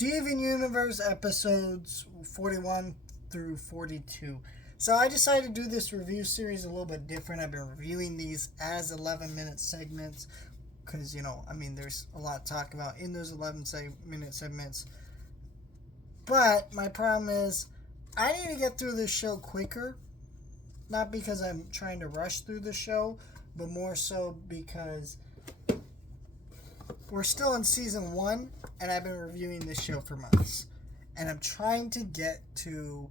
Steven Universe episodes 41 through 42. So I decided to do this review series a little bit different. I've been reviewing these as 11-minute segments because, there's a lot to talk about in those 11-minute segments. But my problem is I need to get through this show quicker. Not because I'm trying to rush through the show, but more so because we're still in season 1, and I've been reviewing this show for months. And I'm trying to get to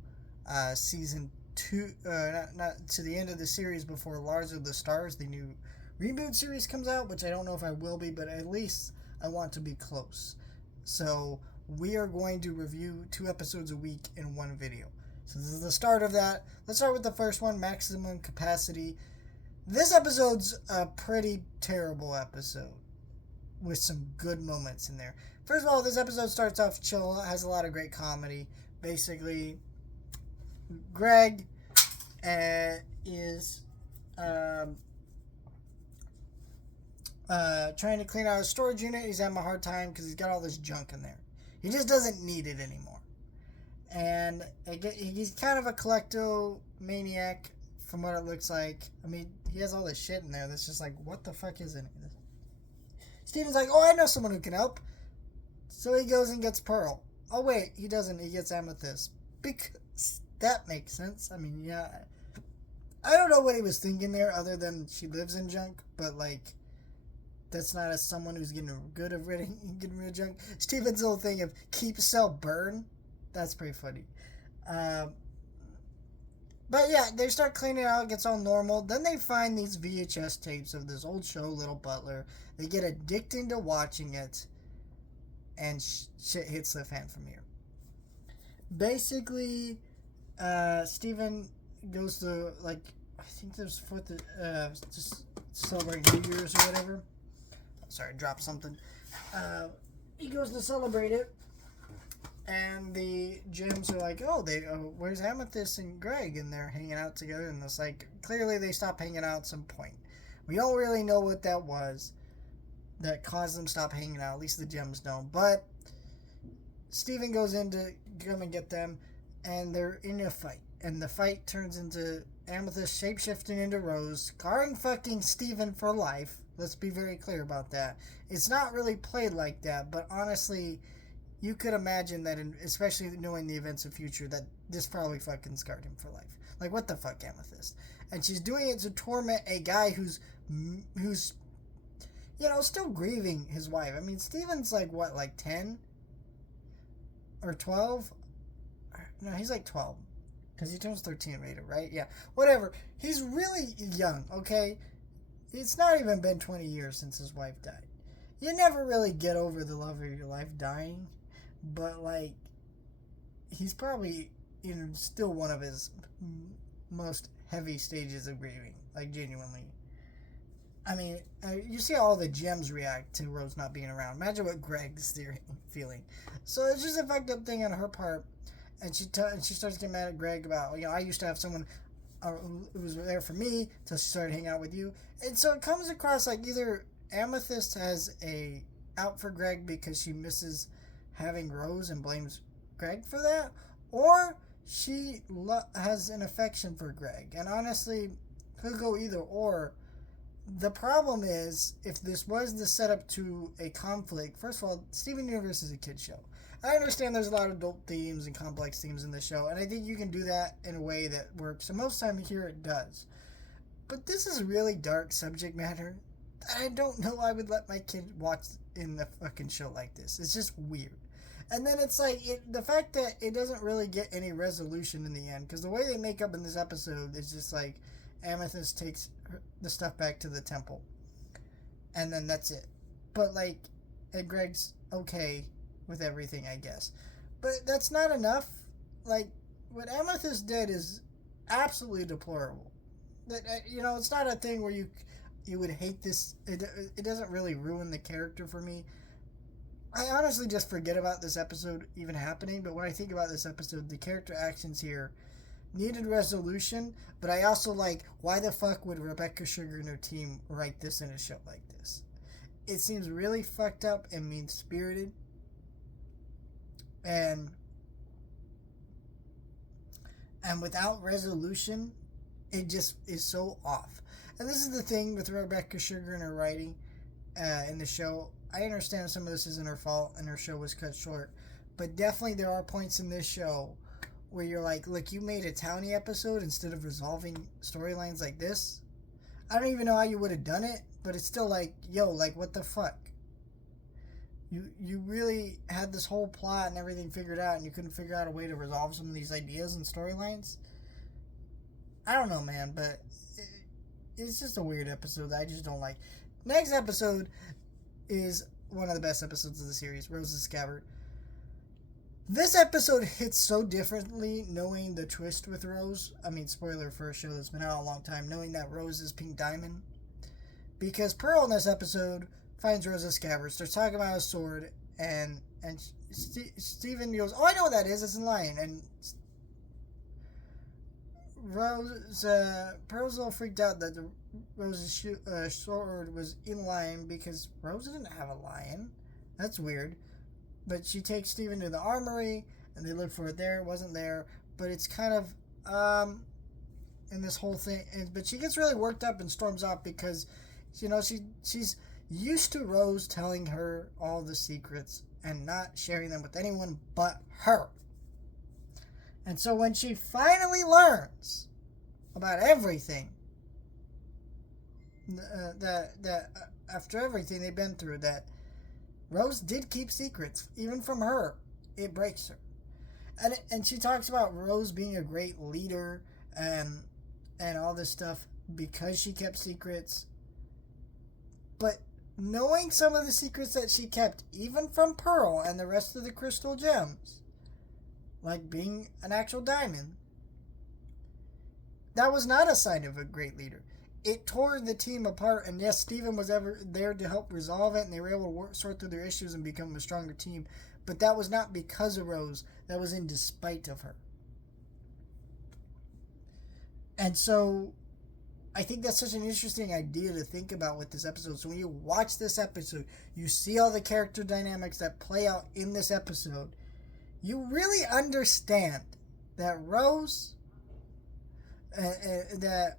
season 2, not to the end of the series before Lars of the Stars, the new reboot series, comes out, which I don't know if I will be, but at least I want to be close. So we are going to review 2 episodes a week in one video. So this is the start of that. Let's start with the first one, Maximum Capacity. This episode's a pretty terrible episode with some good moments in there. First of all, this episode starts off chill, has a lot of great comedy. Basically, Greg is trying to clean out his storage unit. He's having a hard time because he's got all this junk in there. He just doesn't need it anymore. And he's kind of a kleptomaniac from what it looks like. I mean, he has all this shit in there that's just like, what the fuck is in it? Steven's like, oh, I know someone who can help. So he goes and gets Pearl. Oh, wait, he doesn't. He gets Amethyst. Because that makes sense. I mean, yeah. I don't know what he was thinking there other than she lives in junk. But, that's not as someone who's getting good at getting rid of junk. Steven's whole thing of keep, sell, burn. That's pretty funny. But yeah, they start cleaning out, it gets all normal. Then they find these VHS tapes of this old show, Little Butler. They get addicted to watching it, and shit hits the fan from here. Basically, Steven goes to, I think there's just celebrate New Year's or whatever. Sorry, dropped something. He goes to celebrate it. And the gems are like, where's Amethyst and Greg? And they're hanging out together. And it's clearly they stopped hanging out at some point. We don't really know what that was that caused them to stop hanging out. At least the gems don't. But Steven goes in to come and get them. And they're in a fight. And the fight turns into Amethyst shapeshifting into Rose, scarring fucking Steven for life. Let's be very clear about that. It's not really played like that. But honestly, you could imagine that, especially knowing the events of future, that this probably fucking scarred him for life. What the fuck, Amethyst? And she's doing it to torment a guy who's still grieving his wife. I mean, Steven's 10? Or 12? No, he's 12. Because he turns 13 later, right? Yeah. Whatever. He's really young, okay? It's not even been 20 years since his wife died. You never really get over the love of your life dying. But, he's probably, still one of his most heavy stages of grieving. Genuinely. I mean, you see how all the gems react to Rose not being around. Imagine what Greg's feeling. So it's just a fucked up thing on her part. And she starts getting mad at Greg about, I used to have someone who was there for me until she started hanging out with you. And so it comes across either Amethyst has a out for Greg because she misses having Rose and blames Greg for that, or she has an affection for Greg. And honestly, could go either or. The problem is, if this was the setup to a conflict, first of all, Steven Universe is a kid show. I understand there's a lot of adult themes and complex themes in the show, and I think you can do that in a way that works, and most of the time here it does. But this is really dark subject matter. I don't know I would let my kid watch in the fucking show like this. It's just weird. And then it's the fact that it doesn't really get any resolution in the end, because the way they make up in this episode is just Amethyst takes the stuff back to the temple. And then that's it. But and Greg's okay with everything, I guess. But that's not enough. What Amethyst did is absolutely deplorable. That it's not a thing where you would hate this. It doesn't really ruin the character for me. I honestly just forget about this episode even happening, but when I think about this episode, the character actions here needed resolution, but I also why the fuck would Rebecca Sugar and her team write this in a show like this? It seems really fucked up and mean-spirited. and without resolution, it just is so off. And this is the thing with Rebecca Sugar and her writing in the show. I understand some of this isn't her fault and her show was cut short, but definitely there are points in this show where you're like, look, you made a townie episode instead of resolving storylines like this. I don't even know how you would have done it, but it's still like, yo, like, what the fuck? You really had this whole plot and everything figured out, and you couldn't figure out a way to resolve some of these ideas and storylines? I don't know, man, but it's just a weird episode that I just don't like. Next episode is one of the best episodes of the series, Rose's Scabbard. This episode hits so differently knowing the twist with Rose. I mean, spoiler for a show that's been out a long time, knowing that Rose is Pink Diamond. Because Pearl in this episode finds Rose's Scabbard, starts talking about a sword, and Steven goes, oh, I know what that is, it's a lion. And Pearl's a little freaked out that Rose's sword was in lion because Rose didn't have a lion. That's weird. But she takes Steven to the armory, and they look for it there. It wasn't there. But it's kind of, in this whole thing. But she gets really worked up and storms off because, you know, she's used to Rose telling her all the secrets and not sharing them with anyone but her. And so when she finally learns about everything, that after everything they've been through, that Rose did keep secrets, even from her, it breaks her. And she talks about Rose being a great leader and all this stuff because she kept secrets. But knowing some of the secrets that she kept, even from Pearl and the rest of the crystal gems, like being an actual diamond, that was not a sign of a great leader. It tore the team apart, and yes, Steven was ever there to help resolve it, and they were able to sort through their issues and become a stronger team. But that was not because of Rose. That was in despite of her. And so I think that's such an interesting idea to think about with this episode. So when you watch this episode, you see all the character dynamics that play out in this episode. You really understand that Rose, that,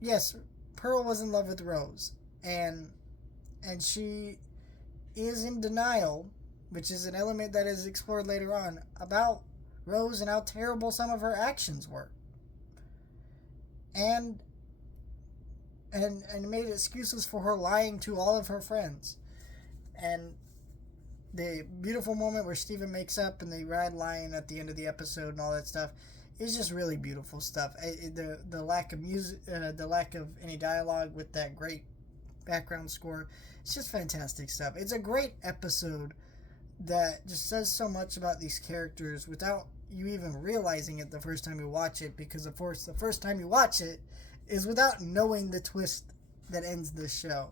yes, Pearl was in love with Rose, and she is in denial, which is an element that is explored later on, about Rose and how terrible some of her actions were. And made excuses for her lying to all of her friends. And the beautiful moment where Steven makes up and they ride lion at the end of the episode and all that stuff is just really beautiful stuff. The lack of music, the lack of any dialogue with that great background score, it's just fantastic stuff. It's a great episode that just says so much about these characters without you even realizing it the first time you watch it, because of course the first time you watch it is without knowing the twist that ends the show.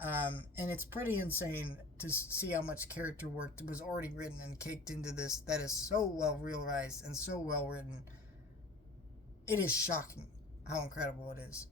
And it's pretty insane to see how much character work was already written and caked into this that is so well realized and so well written. It is shocking how incredible it is.